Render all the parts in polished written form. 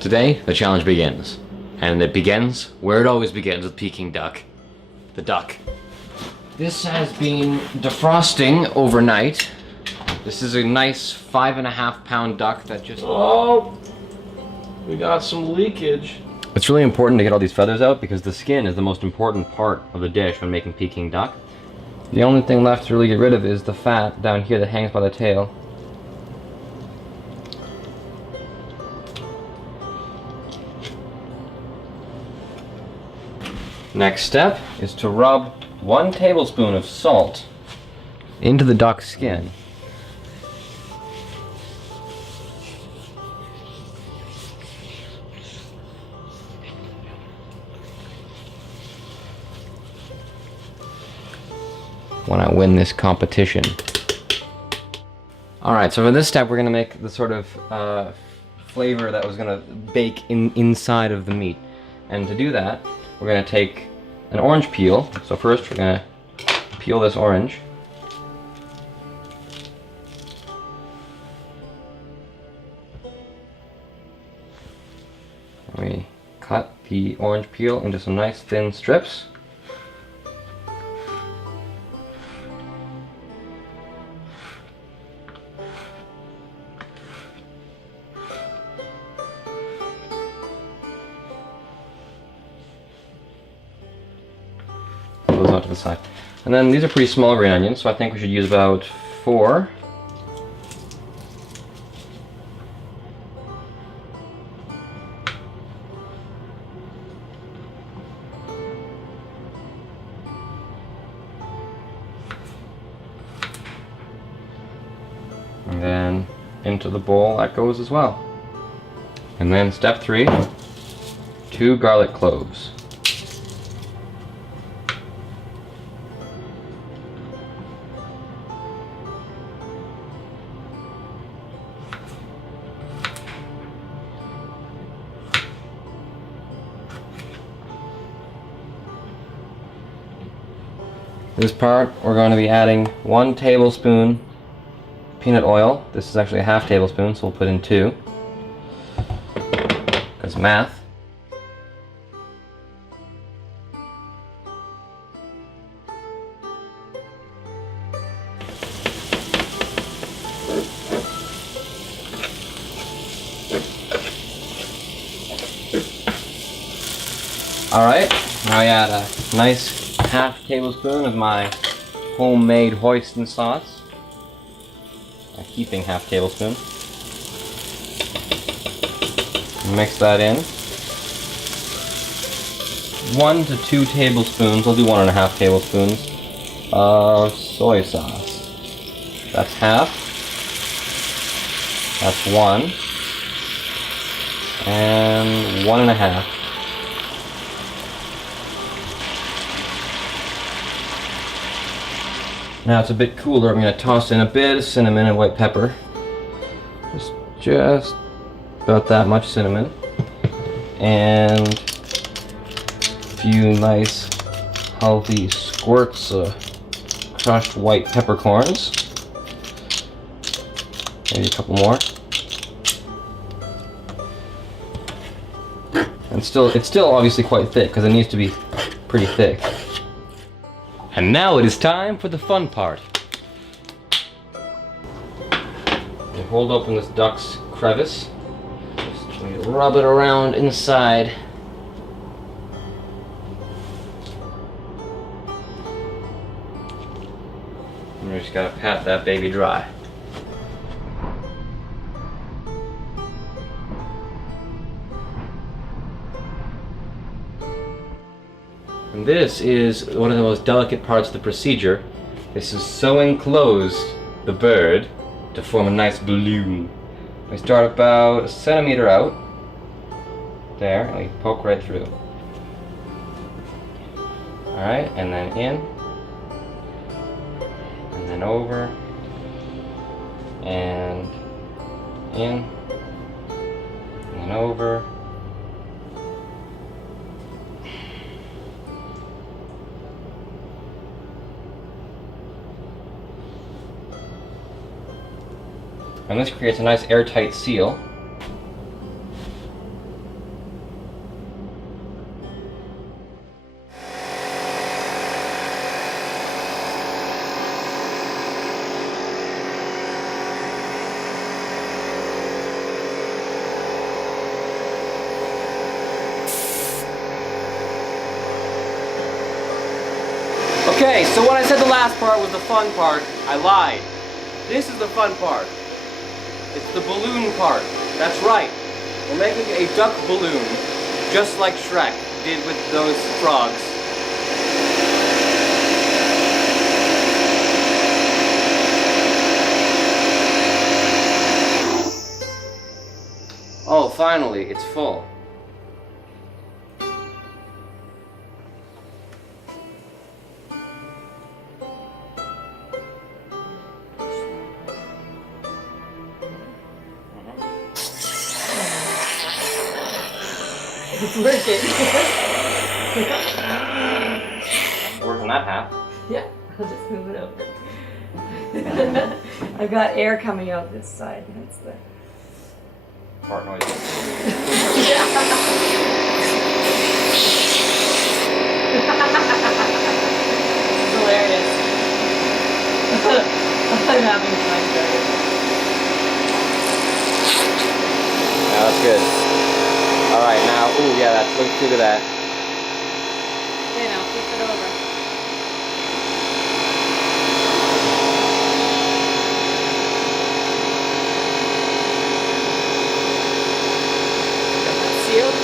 Today, the challenge begins. And it begins where it always begins, with Peking duck. The duck. This has been defrosting overnight. This is a nice 5.5 pound duck that just... Oh! We got some leakage. It's really important to get all these feathers out because the skin is the most important part of the dish when making Peking duck. The only thing left to really get rid of is the fat down here that hangs by the tail. Next step is to rub 1 tablespoon of salt into the duck's skin. When I win this competition. Alright, so for this step we're going to make the sort of flavor that was going to bake inside of the meat. And to do that, we're going to take an orange peel. So first we're going to peel this orange. We cut the orange peel into some nice thin strips. Those out to the side. And then these are pretty small green onions, so I think we should use about 4. And then into the bowl that goes as well. And then step 3, 2 garlic cloves. This part, we're going to be adding 1 tablespoon peanut oil. This is actually a half tablespoon, so we'll put in 2. Because math. Alright, now I add a nice half tablespoon of my homemade hoisin sauce. A heaping half tablespoon. Mix that in. 1 to 2 tablespoons, we'll do 1.5 tablespoons of soy sauce. That's half. That's 1. And 1.5. Now it's a bit cooler, I'm going to toss in a bit of cinnamon and white pepper. Just about that much cinnamon. And a few nice healthy squirts of crushed white peppercorns. Maybe a couple more. And it's still obviously quite thick because it needs to be pretty thick. And now it is time for the fun part. You hold open this duck's crevice. Just rub it around inside. And we just gotta pat that baby dry. And this is one of the most delicate parts of the procedure. This is sewing closed the bird to form a nice balloon. We start about 1 centimeter out. There, and we poke right through. Alright, and then in. And then over. And in. And then over. And this creates a nice airtight seal. Okay, so when I said the last part was the fun part, I lied. This is the fun part. It's the balloon part. That's right. We're making a duck balloon, just like Shrek did with those frogs. Oh, finally, it's full. It's working. Work on that half. Yeah, I'll just move it over. I've got air coming out this side. That's the Fart noise. It's hilarious. I'm having fun. Yeah, that's good. Alright, now, ooh, yeah, that's, look at that. Okay, now flip it over. Got that sealed?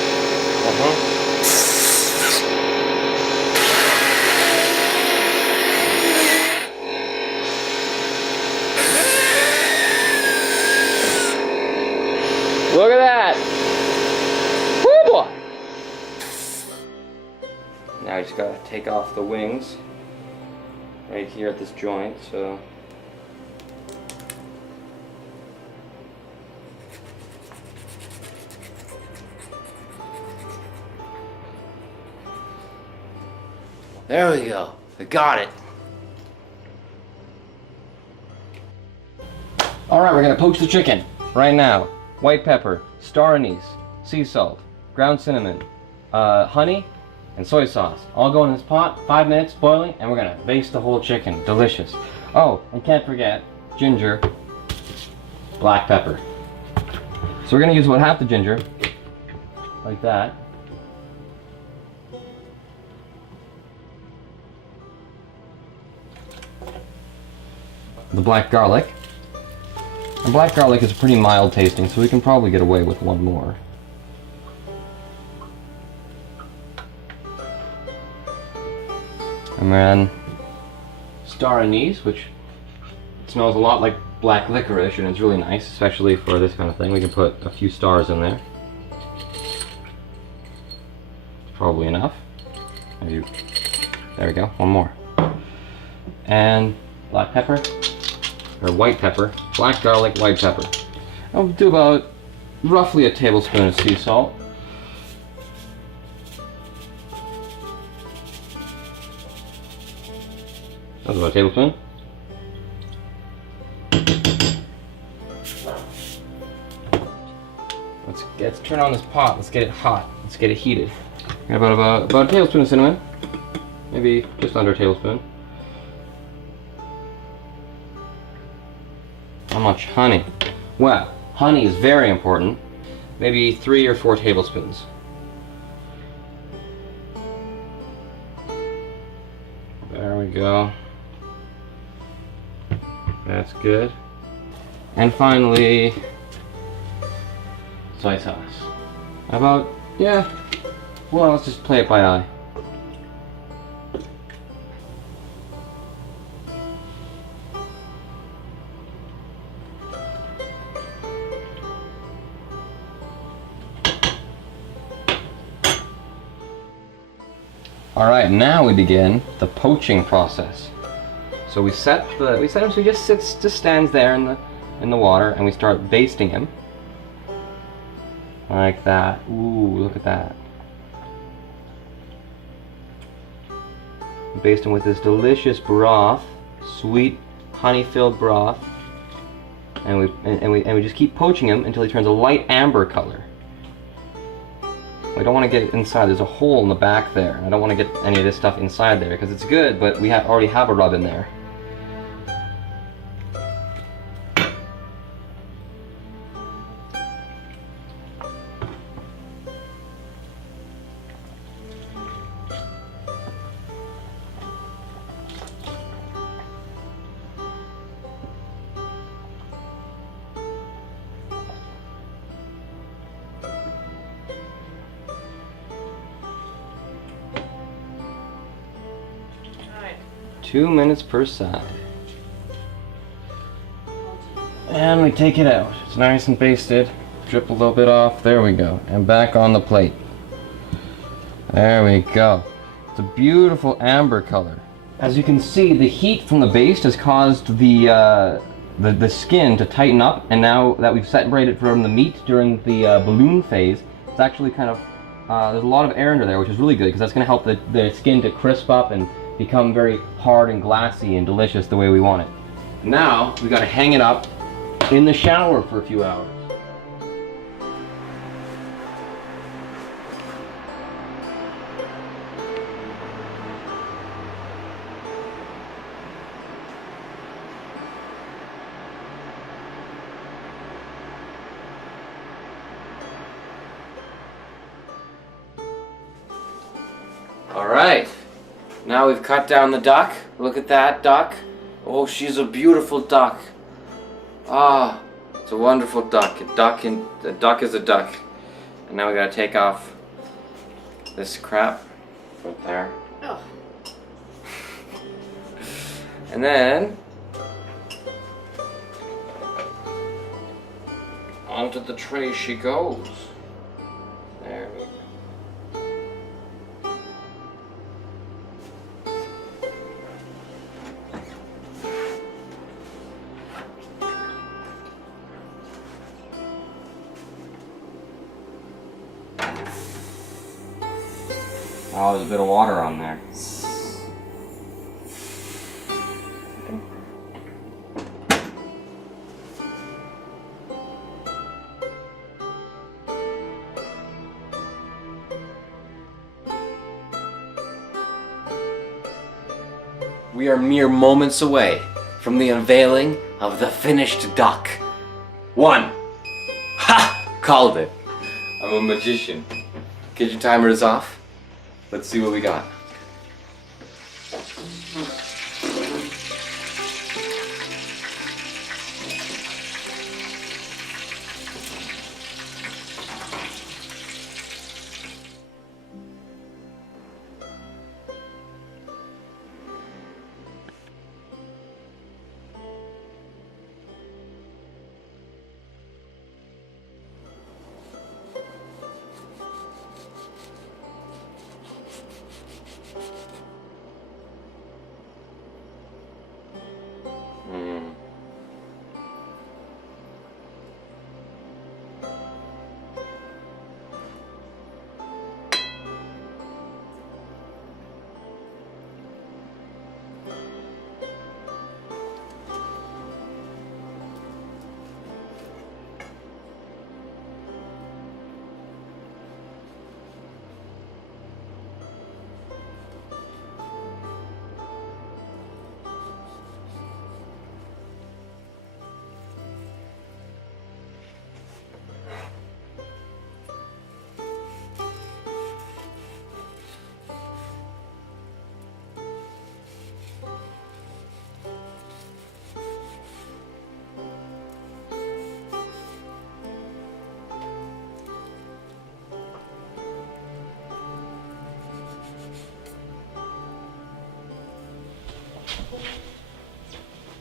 Look at that! Woo boy! Now you just gotta take off the wings right here at this joint, so. There we go. I got it. Alright, we're gonna poach the chicken right now. White pepper, star anise, sea salt, ground cinnamon, honey, and soy sauce. All go in this pot, 5 minutes boiling, and we're gonna baste the whole chicken. Delicious. Oh, and can't forget ginger, black pepper. So we're gonna use about half the ginger, like that. The black garlic. And black garlic is pretty mild tasting, so we can probably get away with one more. And then star anise, which smells a lot like black licorice, and it's really nice, especially for this kind of thing. We can put a few stars in there. Probably enough. Maybe, there we go, one more. And black pepper. Or white pepper, black garlic, white pepper. I'll do about roughly a tablespoon of sea salt. That's about a tablespoon. Let's turn on this pot. Let's get it hot. Let's get it heated. About a tablespoon of cinnamon, maybe just under a tablespoon. How much honey? Well, honey is very important. Maybe 3 or 4 tablespoons. There we go. That's good. And finally, soy sauce. About, yeah, well, let's just play it by eye. Alright, now we begin the poaching process. So we set him so he just stands there in the water, and we start basting him. Like that. Ooh, look at that. Baste him with this delicious broth, sweet honey-filled broth. and we just keep poaching him until he turns a light amber color. We don't want to get inside. There's a hole in the back there. I don't want to get any of this stuff inside there because it's good, but we already have a rub in there. Alright. 2 minutes per side. And we take it out. It's nice and basted. Drip a little bit off. There we go. And back on the plate. There we go. It's a beautiful amber color. As you can see, the heat from the baste has caused the skin to tighten up, and now that we've separated from the meat during the balloon phase, it's actually kind of, there's a lot of air under there, which is really good because that's going to help the skin to crisp up and become very hard and glassy and delicious the way we want it. Now, we got to hang it up in the shower for a few hours. Alright, now we've cut down the duck. Look at that duck. Oh, she's a beautiful duck. Ah, it's a wonderful duck. A duck is a duck. And now we gotta take off this crap right there. Oh. And then onto the tray she goes. There we go. Oh, there's a bit of water on there. We are mere moments away from the unveiling of the finished duck. 1. Ha! Called it. I'm a magician. Kitchen timer is off. Let's see what we got.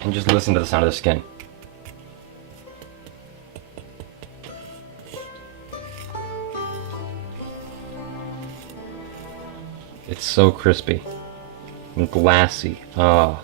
And just listen to the sound of the skin. It's so crispy and glassy. Oh.